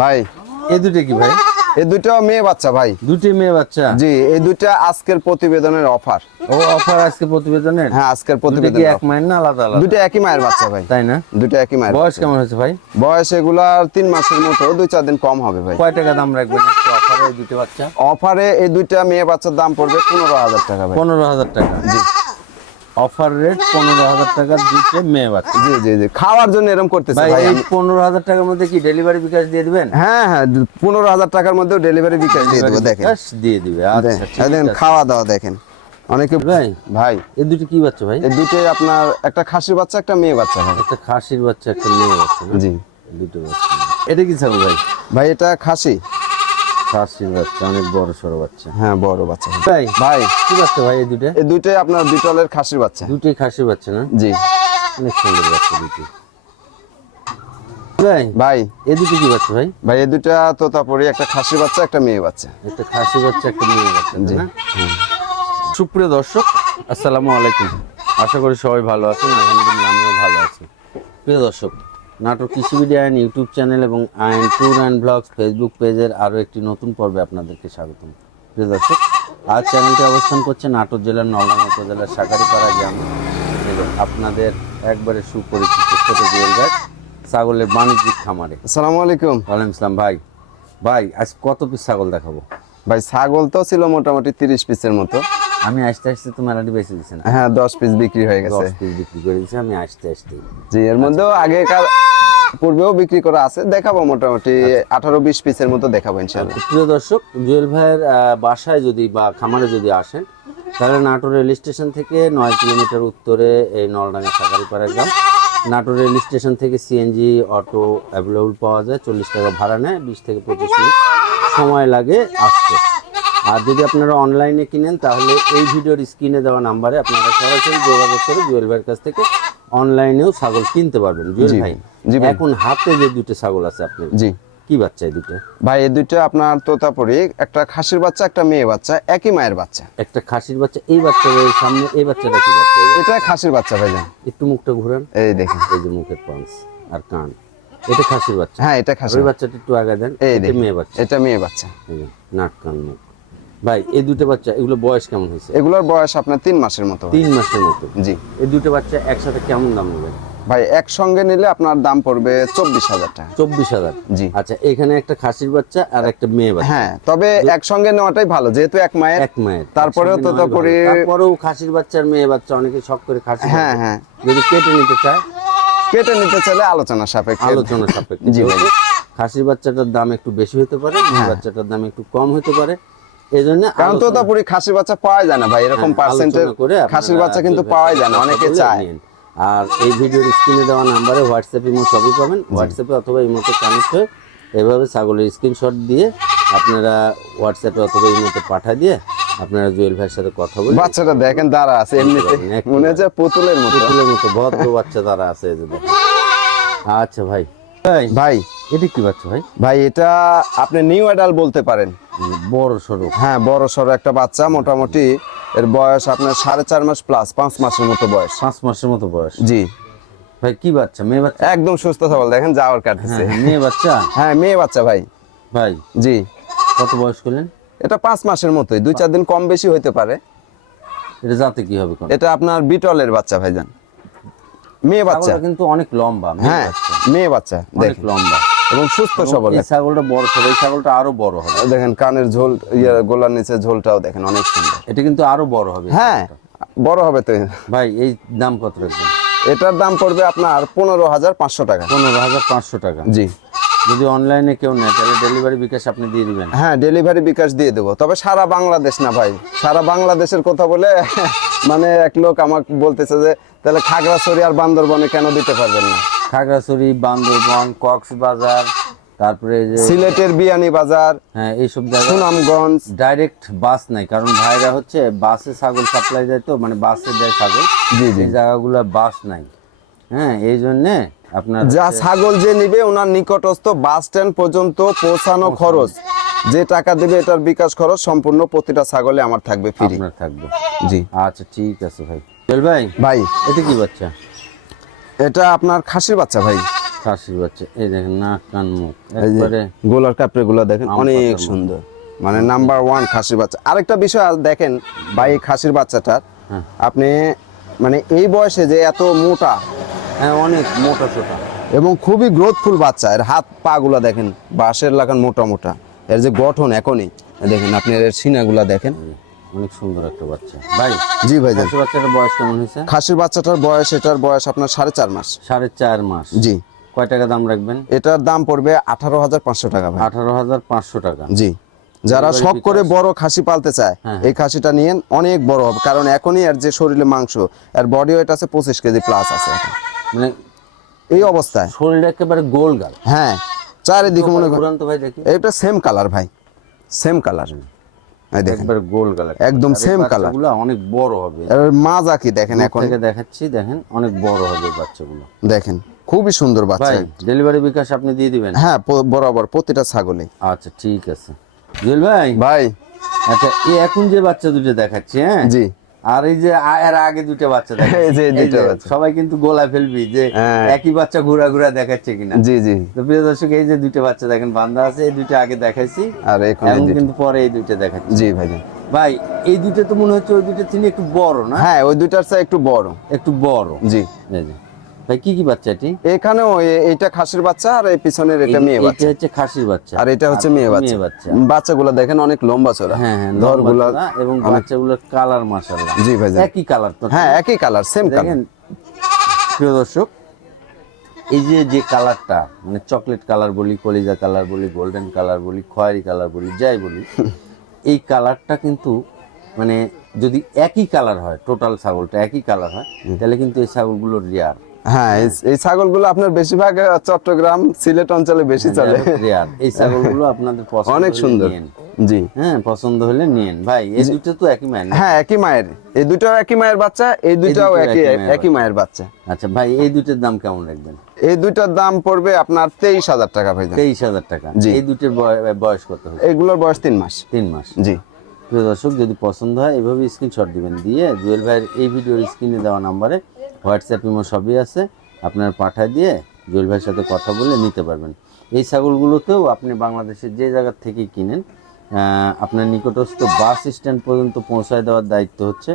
ভাই। এই দুটো কি ভাই? এই দুটো মেয়ে বাচ্চা ভাই। দুটি মেয়ে বাচ্চা? জি এই দুটো আজকের প্রতিবেদনের অফার ও অফার আজকে প্রতিবেদনের? হ্যাঁ আজকের প্রতিবেদন এক মাইন না আলাদা আলাদা? দুটো একই মায়ের বাচ্চা ভাই। তাই না? দুটো একই মায়ের বয়স কেমন হয়েছে ভাই? বয়স এগুলার তিন মাসের মতো দুই চার দিন কম হবে ভাই। কয় টাকা দাম রাখবেন অফারে এই দুটো বাচ্চা? অফারে এই দুইটা মেয়ে বাচ্চার দাম পড়বে পনেরো হাজার টাকা ভাই। পনেরো হাজার টাকা জি। অফার রেট পনেরো হাজার টাকার দুটো মেয়ে বাচ্চা। জি জি জি। খাওয়ার জন্য এরকম করতেছে ভাই এই পনেরো হাজার টাকার মধ্যে কি ডেলিভারি বিকাশ দিয়ে দিবেন? হ্যাঁ হ্যাঁ পনেরো হাজার টাকার মধ্যে ডেলিভারি বিকাশ দিয়ে দেবো দেখেন। দিয়ে দিবে আচ্ছা দেখেন খাওয়া দাওয়া দেখেন অনেকে ভাই ভাই এই দুটো কি বাচ্চা ভাই? এই দুটোই আপনার একটা খাসির বাচ্চা একটা মেয়ে বাচ্চা ভাই একটা খাসির বাচ্চা একটা মেয়ে বাচ্চা জি। দুটো বাচ্চা। এটা কি ছাগল ভাই? ভাই এটা খাসি। খাসির বাচ্চা অনেক বড় সড়ো বাচ্চা। হ্যাঁ বড় বাচ্চা। ভাই ভাই। কি বাচ্চা ভাই এই দুটো এই আপনার বিটলের খাসির বাচ্চা। দুটোই খাসির বাচ্চা না? জি। অনেক সুন্দর বাচ্চা দুটো ভাই ভাই। এই দুটো কি বাচ্চা ভাই? ভাই এই দুটা তোতাপুরি একটা খাসির বাচ্চা একটা মেয়ে বাচ্চা। একটা খাসি বাচ্চা একটা মেয়ে বাচ্চা জি। না? সুপ্রিয় দর্শক আসসালামু আলাইকুম। আশা করি সবাই ভালো আছেন আলহামদুলিল্লাহ আমিও ভালো আছি। প্রিয় দর্শক নাটক কৃষি মিডিয়া আইন ইউটিউব চ্যানেল এবং আইন ট্যুর অ্যান্ড ব্লগস ফেসবুক পেজের আরও একটি নতুন পর্বে আপনাদেরকে স্বাগতম। প্রিয় দর্শক আজ চ্যানেলটি অবস্থান করছে নাটোর জেলার নলডাঙ্গা উপজেলার সাকারিপাড়া গ্রামে এবং আপনাদের একবারে সুপরিচিত ছোট জুয়েলগাছ ছাগলের বাণিজ্যিক খামারে। আসসালামু আলাইকুম। ওয়ালাইকুম ইসলাম ভাই। ভাই আজ কত পিস ছাগল দেখাবো? ভাই ছাগল তো ছিল মোটামুটি তিরিশ পিসের মতো। আমি আসতে আসতে তো মেলাটি বেঁচে দিচ্ছি না। হ্যাঁ দশ পিস বিক্রি হয়ে গেছে। দশ পিস বিক্রি করে দিচ্ছি আমি আসতে আসতেই। জি এর মধ্যেও আগেকার পূর্বেও বিক্রি করা আছে দেখাবো মোটামুটি আঠারো বিশ পিসের মতো দেখাবো ইনশাল্লাহ প্রিয় দর্শক জুয়েল ভাইয়ের বাসায় যদি বা খামারে যদি আসেন তাহলে নাটোর রেল স্টেশন থেকে নয় কিলোমিটার উত্তরে এই নলডাঙ্গা সাকারিপাড়া গ্রাম। নাটোর রেল স্টেশন থেকে সিএনজি অটো অ্যাভেলেবল পাওয়া যায় চল্লিশ টাকা ভাড়া নেয় বিশ থেকে পঁচিশ মিনিট সময় লাগে আসতে। আর যদি আপনারা অনলাইনে কিনেন তাহলে এই ভিডিওর স্ক্রিনে দেওয়া নাম্বারে আপনারা সরাসরি যোগাযোগ করে জুয়েল ভাইয়ের কাছ থেকে অনলাইনেও ছাগল কিনতে পারবেন। জুয়েল ভাই ভাই, জি এখন হাতে যে দুটো ছাগল আছে আপনার জি। কি বাচ্চা এই দুটো ভাই এই দুটো আপনার তোতাপুরি একটা খাসির বাচ্চা একটা মেয়ে বাচ্চা একই মায়ের বাচ্চা। একটা খাসির বাচ্চা এই বাচ্চার এই সামনে এই বাচ্চাটা কি বাচ্চা? এটা খাসির বাচ্চা ভাইজান। একটু মুখটা ঘুরান। এই দেখেন। এই যে মুখের পাঞ্চ আর কান। এটা খাসির বাচ্চা। হ্যাঁ এটা খাসির বাচ্চাটা একটু আগে দেন এই মেয়ে বাচ্চা। এটা মেয়ে বাচ্চা। নাক কান মুখ। ভাই এই দুটো বাচ্চা এগুলো বয়স কেমন হয়েছে? এগুলোর বয়স আপনার তিন মাসের মতো তিন মাসের মতো। জি। এই দুটো বাচ্চা একসাথে কেমন দাম নেবেন? ভাই একসঙ্গে নিলে আপনার দাম পড়বে চব্বিশ হাজার টাকা। চব্বিশ হাজার। জি। আচ্ছা এখানে একটা খাসির বাচ্চা আর একটা মেয়ে বাচ্চা। হ্যাঁ তবে একসঙ্গে নেওয়াটাই ভালো যেহেতু এক মায়ের। এক মায়ের। তারপরেও তো তারপরে তারপরেও খাসির বাচ্চার মেয়ে বাচ্চা অনেকে শখ করে খাসি হ্যাঁ হ্যাঁ। যদি কেটে নিতে চায়? কেটে নিতে চাইলে আলোচনা সাপেক্ষে। আলোচনা সাপেক্ষে। জি। ভাই। খাসির বাচ্চাটার দাম একটু বেশি হতে পারে মেয়ে বাচ্চাটার দাম একটু কম হতে পারে। এই জন্য কারণ তোতাপুরি খাসির বাচ্চা পাওয়া যায় না ভাই এরকম পার্সেন্টের খাসির বাচ্চা কিন্তু পাওয়া যায় না অনেকে চায়। আর এই ভিডিওর স্ক্রিনে দেওয়া নাম্বারে হোয়াটসঅ্যাপ ইমো সবই পাবেন। হোয়াটসঅ্যাপে অথবা ইমোতে কানেক্ট হয়ে এভাবে ছাগলের স্ক্রিনশট দিয়ে আপনারা হোয়াটসঅ্যাপে অথবা ইমোতে পাঠিয়ে দিয়ে আপনারা জুয়েল ভাইয়ের সাথে কথা বলে বাচ্চাটা দেখেন দাঁড়া আছে এমনিতে মনে হচ্ছে পুতুলের মতো। পুতুলের মতো ভদ্র বাচ্চা তারা আছে আচ্ছা ভাই। ভাই। এটা কি বাচ্চা ভাই? ভাই এটা আপনি নিউ অ্যাডাল বলতে পারেন। বড় সড়ো হ্যাঁ বড় সড়ো একটা বাচ্চা মোটামুটি এর বয়স আপনার সাড়ে চার মাস প্লাস পাঁচ মাসের মতো বয়স। পাঁচ মাসের মতো বয়স? জি। ভাই কি বাচ্চা? মেয়ে বাচ্চা? একদম সুস্থ সবল দেখেন যাওয়ার কাটতেছে হ্যাঁ, মেয়ে বাচ্চা? হ্যাঁ মেয়ে বাচ্চা ভাই। ভাই জি। কত বয়স করলেন? এটা পাঁচ মাসের মতোই দুই চার দিন কম বেশি হইতে পারে। এটা যাতে কি হবে এটা আপনার বিটলের বাচ্চা ভাইজান। মেয়ে বাচ্চা। কিন্তু অনেক লম্বা হ্যাঁ মেয়ে বাচ্চা অনেক লম্বা। এবং সুস্থ সবল এই ছাগলটা বড় সড়ো এই ছাগলটা আরও বড় হবে। দেখেন কানের ঝোল ইয়ে গোলার নিচে ঝোলটাও দেখেন অনেক সুন্দর। এটা কিন্তু আরও বড় হবে হ্যাঁ। বড় হবে তো। ভাই এই দাম কত রাখবেন? এটার দাম পড়বে আপনার পনেরো হাজার পাঁচশো টাকা। পনেরো হাজার পাঁচশো টাকা। জি। যদি অনলাইনে কেউ নেয় তাহলে ডেলিভারি বিকাশ আপনি দিয়ে দিবেন। হ্যাঁ ডেলিভারি বিকাশ দিয়ে দেবো। তবে সারা বাংলাদেশ না ভাই সারা বাংলাদেশের কথা বলে মানে এক লোক আমাকে বলতেছে যে তাহলে খাগড়াছড়ি আর বান্দরবনে কেন দিতে পারবেন না? খাগড়াছড়ি বান্দরবন কক্সবাজার তারপরে যে সিলেটের বিয়ানী বাজার হ্যাঁ এইসব জায়গায় সুনামগঞ্জ। ডাইরেক্ট বাস নাই কারণ ভাইরা হচ্ছে বাসে ছাগল সাপ্লাই দেয় তো মানে বাসে দেয় ছাগল। জি জি। জায়গাগুলো বাস নাই। হ্যাঁ এই জন্যে আপনার যা ছাগল যে নিবে ওনার নিকটস্থ বাস স্ট্যান্ড পর্যন্ত পৌঁছানো খরচ। যে টাকা দেবে এটার বিকাশ খরচ সম্পূর্ণ প্রতিটা ছাগলে আমার থাকবে ফ্রি আপনার থাকবে। জি। আচ্ছা ঠিক আছে ভাই। চল ভাই ভাই। এটা কি বাচ্চা? এটা আপনার খাসির বাচ্চা ভাই। খাসির বাচ্চা। এই দেখেন নাক কান মুখ। একবারে গোলার কাপড়ে গুলা দেখেন অনেক সুন্দর। মানে নাম্বার ওয়ান খাসির বাচ্চা। আরেকটা বিষয় দেখেন ভাই খাসির বাচ্চাটার হ্যাঁ। আপনি মানে এই বয়সে যে এত মোটা হ্যাঁ অনেক মোটা সোটা। এবং খুবই গ্রোথফুল বাচ্চা এর হাত পা গুলা দেখেন বাঁশের লাগান মোটা মোটা। এর যে গঠন এখনই দেখেন আপনি এর সিনাগুলা দেখেন। অনেক সুন্দর একটা বাচ্চা। ভাই জি ভাই খাসি বাচ্চাটার বয়স কেমন হয়েছে? খাসির বাচ্চাটার বয়স এটার বয়স আপনার সাড়ে চার মাস। সাড়ে চার মাস। জি। কয় টাকা দাম রাখবেন? এটার দাম পড়বে আঠারো হাজার পাঁচশো টাকা ভাই। আঠারো হাজার পাঁচশো টাকা। জি। যারা শখ করে বড় খাসি পালতে চায় হ্যাঁ, এই খাসিটা নিয়ে অনেক বড় হবে কারণ এখনই আর যে শরীরে মাংস আর বডি ওয়েট আছে পঁচিশ কেজি প্লাস আছে। মানে এই অবস্থায়। শরীরটা একেবারে গোল গাল। হ্যাঁ চারিদিকে মনে করেন তো ভাই দেখি। এটা সেম কালার ভাই। সেম কালার একবারে গোল কালার একদম সেম। গুলো অনেক বড় হবে। মাজা কি দেখেন এখন? থেকে দেখাচ্ছি দেখেন অনেক বড় হবে বাচ্চাগুলো। দেখেন খুবই সুন্দর বাচ্চা। ডেলিভারি বিকাশ আপনি দিয়ে দিবেন? হ্যাঁ বরাবর প্রতিটা ছাগলে। আচ্ছা ঠিক আছে। জুয়েল ভাই ভাই। আচ্ছা এখন যে বাচ্চা দুটো দেখাচ্ছি হ্যাঁ? জি। আর এই যে এর আগে দুটো বাচ্চা এই যে দুটো বাচ্চা। সবাই কিন্তু গোলা ফেলবি যে হ্যাঁ। একই বাচ্চা ঘুরা ঘুরা দেখাচ্ছে কিনা। জি জি। তো প্রিয় দর্শক এই যে দুটো বাচ্চা দেখেন বান্ধা আছে এই দুটো আগে দেখাইছি আর এখন। কিন্তু পরে এই দুটো দেখাচ্ছি। জি ভাই ভাই এই দুটো তো মনে হচ্ছে ওই দুটো তিনি একটু বড় না? হ্যাঁ ওই দুটার চেয়ে একটু বড়। একটু বড়। জি। যে। ভাই কি কি বাচ্চা এটি? এখানেও এ- এইটা খাসির বাচ্চা আর এই পিছনের এটা মেয়ে এটা বাচ্চা। হচ্ছে খাসির বাচ্চা। আর এটা হচ্ছে মেয়ে বাচ্চা। বাচ্চা। বাচ্চাগুলো দেখেন অনেক লম্বা চড়া হ্যাঁ হ্যাঁ ধরগুলা এবং বাচ্চাগুলোর কালার মাশাআল্লাহ। জি ভাই একই কালার তো। হ্যাঁ একই কালার সেম কালার। প্রিয় দর্শক এই যে যে কালারটা মানে চকলেট কালার বলি কলিজা কালার বলি গোল্ডেন কালার বলি খয়েরি কালার বলি যাই বলি এই কালারটা কিন্তু মানে যদি একই কালার হয় টোটাল ছাগলটা একই কালার হয় তাহলে কিন্তু এই ছাগলগুলো রেয়ার হ্যাঁ এই- ছাগলগুলো আপনার বেশিরভাগ চট্টগ্রাম সিলেট অঞ্চলে বেশি চলে। রেয়ার এই ছাগলগুলো আপনাদের পছন্দ অনেক সুন্দর। জি। হ্যাঁ পছন্দ হলে নিন ভাই এই দুটো তো একই মান হ্যাঁ একই মায়ের। এই দুটাও একই মায়ের বাচ্চা এই দুটাও একই একই মায়ের বাচ্চা। আচ্ছা ভাই এই দুটোর দাম কেমন রাখবেন? এই দুইটার দাম পড়বে আপনার তেইশ হাজার টাকা ভাই। তেইশ হাজার টাকা। জি। এই দুটোর বয়স কত এগুলোর বয়স তিন মাস। তিন মাস। জি। প্রিয় দর্শক যদি পছন্দ হয় এভাবে স্ক্রিনশট দিবেন। দিয়ে জুয়েল ভাইয়ের এই ভিডিওর স্ক্রিনে দেওয়া নাম্বারে হোয়াটসঅ্যাপ ইমো সবই আছে। আপনার পাঠায় দিয়ে জুয়েল ভাইয়ের সাথে কথা বলে নিতে পারবেন। এই ছাগলগুলোতেও আপনি বাংলাদেশের যে জায়গার থেকে কিনেন আপনার নিকটস্থ বাস স্ট্যান্ড পর্যন্ত পৌঁছায় দেওয়ার দায়িত্ব হচ্ছে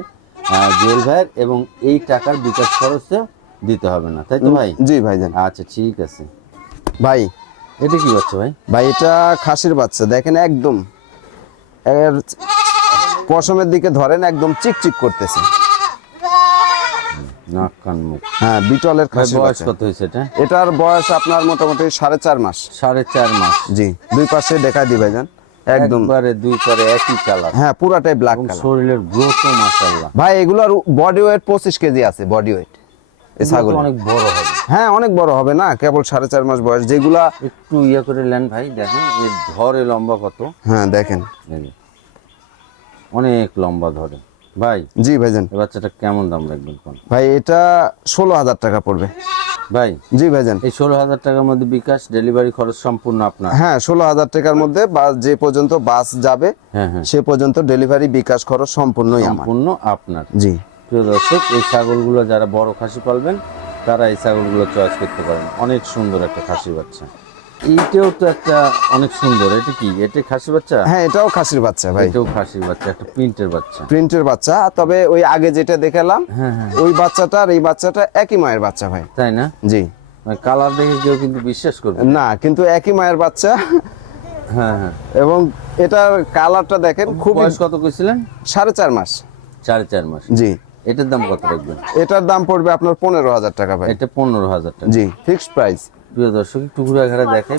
জুয়েল ভাইয়ের এবং এই টাকার বিকাশ খরচও দিতে হবে না। তাই তো ভাই? জি ভাইজান। আচ্ছা ঠিক আছে। ভাই। এটা কি হচ্ছে ভাই? ভাই এটা খাসির বাচ্চা। দেখেন একদম পশমের দিকে ধরেন একদম চিকচিক করতেছে। নাক কান মুখ। হ্যাঁ বিটলের খাসির বয়স কত হয়েছে এটা? এটার বয়স আপনার মোটামুটি সাড়ে চার মাস। সাড়ে চার মাস। জি দুই পাশে দেখা দি ভাইজান। একদম একবারে দুই পারে একই কালার। হ্যাঁ পুরাটাই ব্ল্যাক কালার শরীরের গ্রোথও মাশাআল্লাহ। ভাই এগুলোর বডি ওয়েট পঁচিশ কেজি আছে বডি ওয়েট এই ছাগল অনেক বড় হবে। হ্যাঁ অনেক বড় হবে না? কেবল সাড়ে চার মাস বয়স। যেগুলা একটু ইয়ে করে নেন ভাই দেখেন এর ধরে লম্বা কত? হ্যাঁ দেখেন। অনেক লম্বা ধরে। ভাই? জি ভাইজান। এই বাচ্চাটা কেমন দাম রাখবেন ভাই এটা ষোলো হাজার টাকা পড়বে। ভাই জি ভাইজান। এই ষোলো হাজার টাকার মধ্যে বিকাশ ডেলিভারি খরচ সম্পূর্ণ আপনার? হ্যাঁ ষোলো হাজার টাকার মধ্যে বাস যে পর্যন্ত বাস যাবে হ্যাঁ হ্যাঁ। সে পর্যন্ত ডেলিভারি বিকাশ খরচ সম্পূর্ণই আমার। সম্পূর্ণ আপনার। জি। প্রিয় দর্শক এই ছাগলগুলো যারা বড় খাসি পালবেন তারা এই ছাগলগুলো চয়েস করতে পারেন। অনেক সুন্দর একটা খাসি বাচ্চা। এইটাও তো একটা অনেক সুন্দর। এটা কি? এটা খাসি বাচ্চা? হ্যাঁ এটাও খাসির বাচ্চা ভাই। এটাও খাসির বাচ্চা একটা প্রিন্টের বাচ্চা। প্রিন্টের বাচ্চা। তবে ওই আগে যেটা দেখালাম হ্যাঁ হ্যাঁ। ওই বাচ্চাটা আর এই বাচ্চাটা একই মায়ের বাচ্চা ভাই। তাই না? জি। মানে কালার দেখে কেউ কিন্তু বিশ্বাস করবে না। কিন্তু একই মায়ের বাচ্চা। হ্যাঁ হ্যাঁ। এবং এটার কালারটা দেখেন খুব কত কইছিলেন? সাড়ে চার মাস। সাড়ে চার মাস। জি। এটার দাম কত রাখবেন? এটার দাম পড়বে আপনার পনেরো হাজার টাকা ভাই। এটা পনেরো হাজার টাকা। জি ফিক্সড প্রাইস প্রিয় দর্শক একটু ঘুরে দেখে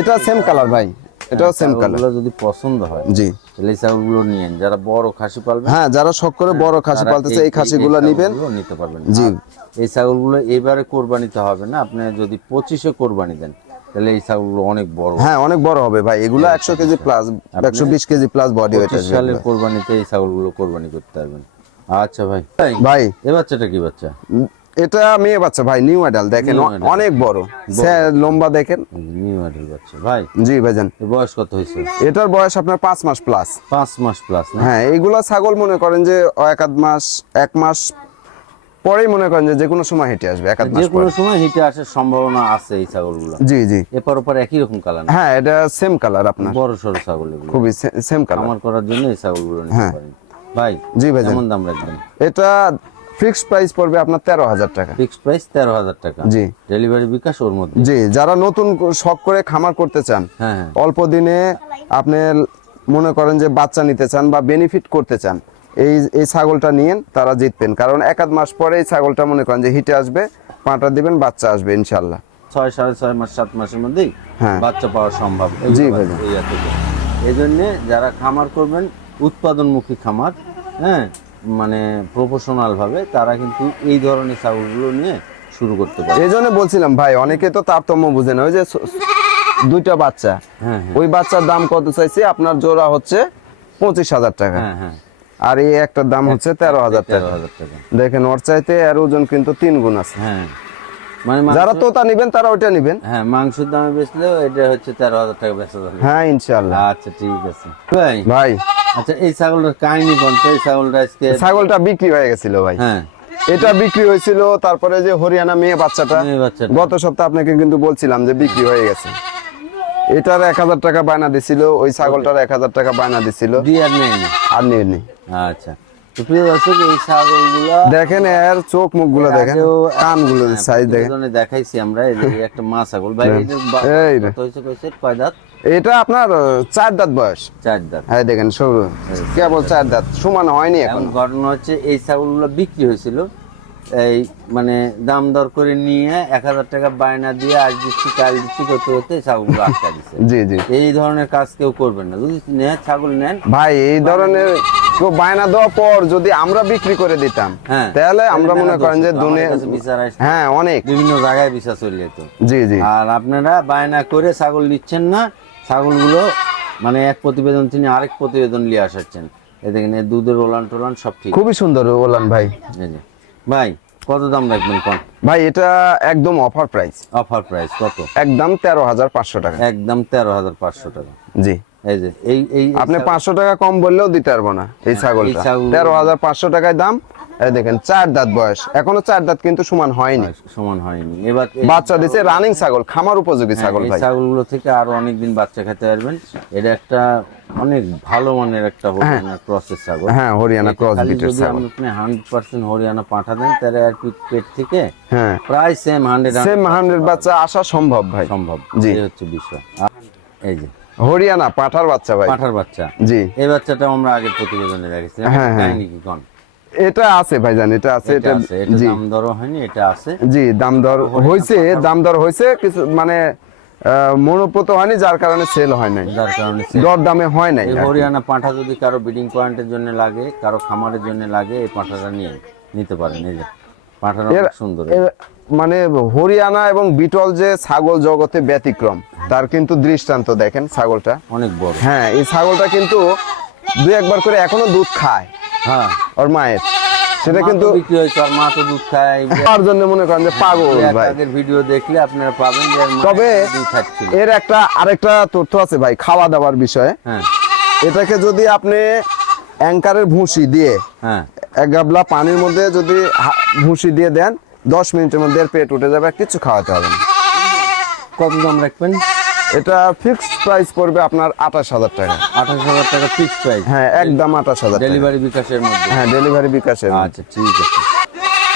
এটা সেম কালার ভাই এটাও সেম কালার যদি পছন্দ হয় জি। তাহলে এই ছাগলগুলো নিয়েন। যারা বড় খাসি পালবেন হ্যাঁ যারা শখ করে বড় খাসি পালতেছে এই- খাসিগুলো নিবেন। নিতে পারবেন। জি। এই ছাগলগুলো এবারে কোরবানিতে হবে না আপনি যদি পঁচিশে কোরবানি দেন তাহলে এই ছাগলগুলো অনেক বড় হ্যাঁ অনেক বড় হবে ভাই এগুলো একশো কেজি প্লাস একশো বিশ কেজি প্লাস বডি ওয়েট সালের কোরবানিতে এই ছাগলগুলো কোরবানি করতে পারবেন। আচ্ছা ভাই ভাই। এ বাচ্চাটা কি বাচ্চা? এটা মেয়ে বাচ্চা ভাই নিউ অ্যাডাল দেখেন। অনেক বড়। সে- লম্বা দেখেন। নিউ মডেল বাচ্চা ভাই। জি ভাইজান। বয়স কত হয়েছে? এটার বয়স আপনার পাঁচ মাস প্লাস পাঁচ মাস প্লাস হ্যাঁ এইগুলা ছাগল মনে করেন যে এক আধ মাস এক মাস পরেই মনে করেন যে যে কোনো সময় হেঁটে আসবে এক আধ যে কোনো সময় হিটে আসার সম্ভাবনা আছে এই ছাগলগুলো। জি জি। এপার ওপার একই রকম কালার হ্যাঁ এটা সেম কালার আপনার। বড় সড়ো ছাগল এগুলো। খুবই সেম কালার খামার করার জন্য এই ছাগলগুলো নিতে হ্যাঁ। পারেন। ভাই জি ভাইজান। কেমন দাম রাখবেন? এটা ফিক্সড প্রাইস পড়বে আপনার তেরো হাজার টাকা। ফিক্সড প্রাইস তেরো হাজার টাকা। জি। ডেলিভারি বিকাশ ওর মধ্যে। জি যারা নতুন শখ করে খামার করতে চান হ্যাঁ হ্যাঁ। অল্প দিনে আপনি মনে করেন যে বাচ্চা নিতে চান বা বেনিফিট করতে চান এই এই ছাগলটা নিয়েন তারা জিতবেন। কারণ এক আধ মাস পরে এই ছাগলটা মনে করেন যে হিটে আসবে পাঁটা দিবেন বাচ্চা আসবে ইনশাল্লাহ ছয় সাড়ে ছয় মাস সাত মাসের মধ্যেই হ্যাঁ। বাচ্চা পাওয়া সম্ভব। জি থেকে এই জন্যে যারা খামার করবেন উৎপাদনমুখী খামার হ্যাঁ মানে প্রফেশনাল ভাবে তারা কিন্তু এই ধরনের ছাগলগুলো নিয়ে শুরু করতে পারে। এই জন্য বলছিলাম ভাই অনেকে তো তারতম্য বুঝে না। ওই যে দুইটা বাচ্চা হ্যাঁ হ্যাঁ। ওই বাচ্চার দাম কত চাইছে? আপনার জোড়া হচ্ছে পঁচিশ হাজার টাকা। হ্যাঁ হ্যাঁ। আর এই একটার দাম হচ্ছে তেরো হাজার তেরো টাকা। হাজার টাকা। দেখেন ওর চাইতে এর ওজন কিন্তু তিন গুণ আছে। হ্যাঁ। মানে যারা তোতা নিবেন তারা ওইটা নিবেন। হ্যাঁ মাংসের দামে বেচলেও এটা হচ্ছে তেরো হাজার টাকা বেচা যাবে। হ্যাঁ ইনশাল্লাহ আচ্ছা ঠিক আছে। ভাই। ভাই। আচ্ছা এই ছাগলটার কাহিনী বলতে এই ছাগলটা আজকে ছাগলটা বিক্রি হয়ে গেছিল ভাই। হ্যাঁ। এটা বিক্রি হয়েছিল তারপরে যে হরিয়ানা মেয়ে বাচ্চাটা গত সপ্তাহে আপনাকে কিন্তু বলছিলাম যে বিক্রি হয়ে গেছে। এটার এক হাজার টাকা বায়না দিছিল ওই ছাগলটার এক হাজার টাকা বায়না দিছিল। দিয়ে আর নেই আর নিয়ে আচ্ছা। প্রিয় দর্শক এই ছাগলগুলো দেখেন এর চোখ মুখগুলো দেখেন আগেও, কানগুলো হ্যাঁ, সাইজ দেখেন। দেখাইছি আমরা এই যে একটা মা ছাগল। ভাই এই কত হয়েছে কইছে কয় দাঁত? এটা আপনার চার দাঁত বয়স। চার দাঁত। হ্যাঁ দেখেন সরু। কেবল চার দাঁত সমান হয়নি এখন ঘটনা হচ্ছে এই ছাগলগুলো বিক্রি হয়েছিল। এই মানে দাম দর করে নিয়ে এক হাজার টাকা বায়না দিয়ে আজ দিচ্ছি কাল দিচ্ছি করতে করতে ছাগলগুলো আটকা দিচ্ছে জি জি। এই ধরনের কাজ কেউ করবেন না যদি নেন ছাগল নেন। ভাই এই ধরনের কেউ বায়না দেওয়ার পর যদি আমরা বিক্রি করে দিতাম হ্যাঁ। তাহলে আমরা মনে করেন যে দোষ হতো। দুনে আমাদের কাছে বিচার আসতো। হ্যাঁ অনেক। বিভিন্ন জায়গায় বিচার চলে যেত। জি জি। আর আপনারা বায়না করে ছাগল নিচ্ছেন না ছাগলগুলো মানে এক প্রতিবেদন তিনি আরেক প্রতিবেদন নিয়ে আসাচ্ছেন। এ দেখেন দুধের ওলান টোলান সব ঠিক। খুবই সুন্দর বললাম ভাই। ভাই কত দাম রাখবেন কোন? ভাই এটা একদম অফার প্রাইস অফার প্রাইস কত? একদম তেরো হাজার পাঁচশো টাকা। একদম তেরো হাজার পাঁচশো টাকা। জি। এই যে এই এই আপনি পাঁচশো টাকা কম বললেও দিতে পারব না এই ছাগলটা। ছাগল- তেরো হাজার পাঁচশো টাকায় দাম। এই দেখেন চার দাঁত বয়স। এখনও চার দাঁত কিন্তু সমান হয়নি। সমান হয়নি। এবার বাচ্চা দিছে রানিং ছাগল খামার উপযোগী ছাগল ভাই। ছাগলগুলো থেকে আরও অনেকদিন বাচ্চা খেতে পারবেন। এটা একটা অনেক ভালো মানের একটা হরিয়ানা ক্রসের ছাগল। হ্যাঁ হরিয়ানা ক্রস বিটের ছাগল। আপনি হান্ড্রেড পার্সেন্ট হরিয়ানা পাঠা দেন তাহলে আর পেট থেকে হ্যাঁ। প্রায় সেম হান্ড্রেড সেম হান্ড্রেড বাচ্চা আসা সম্ভব ভাই। সম্ভব। জি। হচ্ছে বিষয়। এই যে হরিয়ানা পাঠার বাচ্চা ভাই। পাঠার বাচ্চা। জি। এই বাচ্চাটা আমরা আগের প্রতিবেদনে রেখেছি। হ্যাঁ, হ্যাঁ। কি কোন? এটা আছে ভাইজান এটা আছে এটা জি। দাম দরও হয়নি এটা আছে। জি দাম দর হয়েছে দাম দর হয়েছে কিছু মানে মনোপ্রত হয়নি যার কারণে সেল হয় নাই। যার কারণে দর দামে হয় নাই। হরিয়ানা পাঁঠা যদি কারও ব্রিডিং পয়েন্টের জন্য লাগে কারও খামারের জন্য লাগে এই পাঁঠাটা নিয়ে নিতে পারেন এই যে। পাঁঠাটা সুন্দর। মানে হরিয়ানা এবং বিটল যে ছাগল জগতে ব্যতিক্রম তার কিন্তু দৃষ্টান্ত দেখেন ছাগলটা। অনেক বড়। হ্যাঁ এই ছাগলটা কিন্তু দুই একবার করে এখনও দুধ খায়। হ্যাঁ। ওর মায়ের। সেটা কিন্তু বিক্রি হয়েছে আর মা তো দুধ খায়। তার জন্য মনে করেন যে পাগল ভাই। ভিডিও দেখলে আপনারা পাবেন তবে এর একটা আরেকটা তথ্য আছে ভাই খাওয়া দাওয়ার বিষয়ে। হ্যাঁ। এটাকে যদি আপনি অ্যাঙ্কারের ভুসি দিয়ে হ্যাঁ। এক গাবলা পানির মধ্যে যদি ভুসি দিয়ে দেন দশ মিনিটের মধ্যে পেট উঠে যাবে কিছু খাওয়াতে হবে না। কত দাম রাখবেন? এটা ফিক্সড প্রাইস পড়বে আপনার আঠাশ হাজার টাকা। আঠাশ হাজার টাকা ফিক্সড প্রাইস হ্যাঁ একদম আঠাশ হাজার ডেলিভারি বিকাশের মধ্যে? হ্যাঁ ডেলিভারি বিকাশের আচ্ছা ঠিক আছে।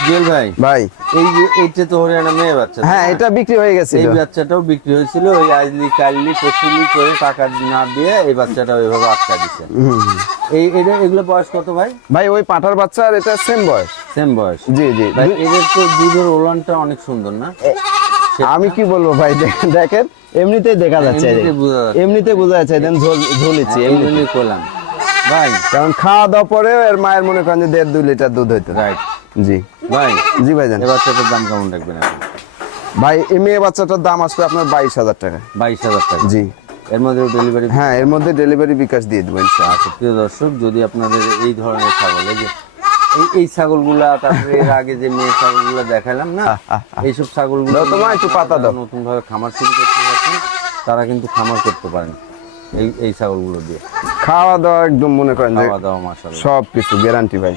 জুয়েল ভাই ভাই। এই যে এইটা তো হরিয়ানা মেয়ে বাচ্চা হ্যাঁ এটা বিক্রি হয়ে গেছিল। এই বাচ্চাটাও বিক্রি হয়েছিল ওই আজলি কাললি পশুলি করে টাকা না দিয়ে এই বাচ্চাটা ওইভাবে আটকা দিচ্ছে এই এটা এগুলো বয়স কত ভাই? ভাই ওই পাঁঠার বাচ্চা আর এটা সেম বয়স। সেম বয়স। জি জি। এদের তো দুধের ওলানটা অনেক সুন্দর না? আমি কি বলব ভাই দেখেন এমনিতেই দেখা যাচ্ছে বোঝা যাচ্ছে। এমনিতে বোঝা যাচ্ছে দেন ঝুলিছি জন্যই করলাম ভাই। কারণ খাওয়া দাওয়া পরে এর মায়ের মনে করেন যে দেড় দুই লিটার দুধ হইতো। রাইট। জি। ভাই জি ভাই জান বাচ্চাটার দাম কেমন রাখবেন ভাই এই মেয়ে বাচ্চাটার দাম আসবে আপনার বাইশ হাজার টাকা। বাইশ হাজার টাকা? জি। এর মধ্যে ডেলিভারি হ্যাঁ এর মধ্যে ডেলিভারি বিকাশ দিয়ে দেবেন আচ্ছা প্রিয় দর্শক যদি আপনাদের এই ধরনের ছাগল এই যে এই এই ছাগলগুলা তারপরে এর আগে যে মেয়ে ছাগলগুলা দেখালাম না এইসব ছাগলগুলো তোমার একটু পাতা দাও। নতুন ভাবে খামার শুরু করতে যাচ্ছেন তারা কিন্তু খামার করতে পারেন এই এই ছাগলগুলো দিয়ে। খাওয়া দাওয়া একদম মনে করেন খাওয়া দাওয়া মাসাল সব কিছু গ্যারান্টি ভাই।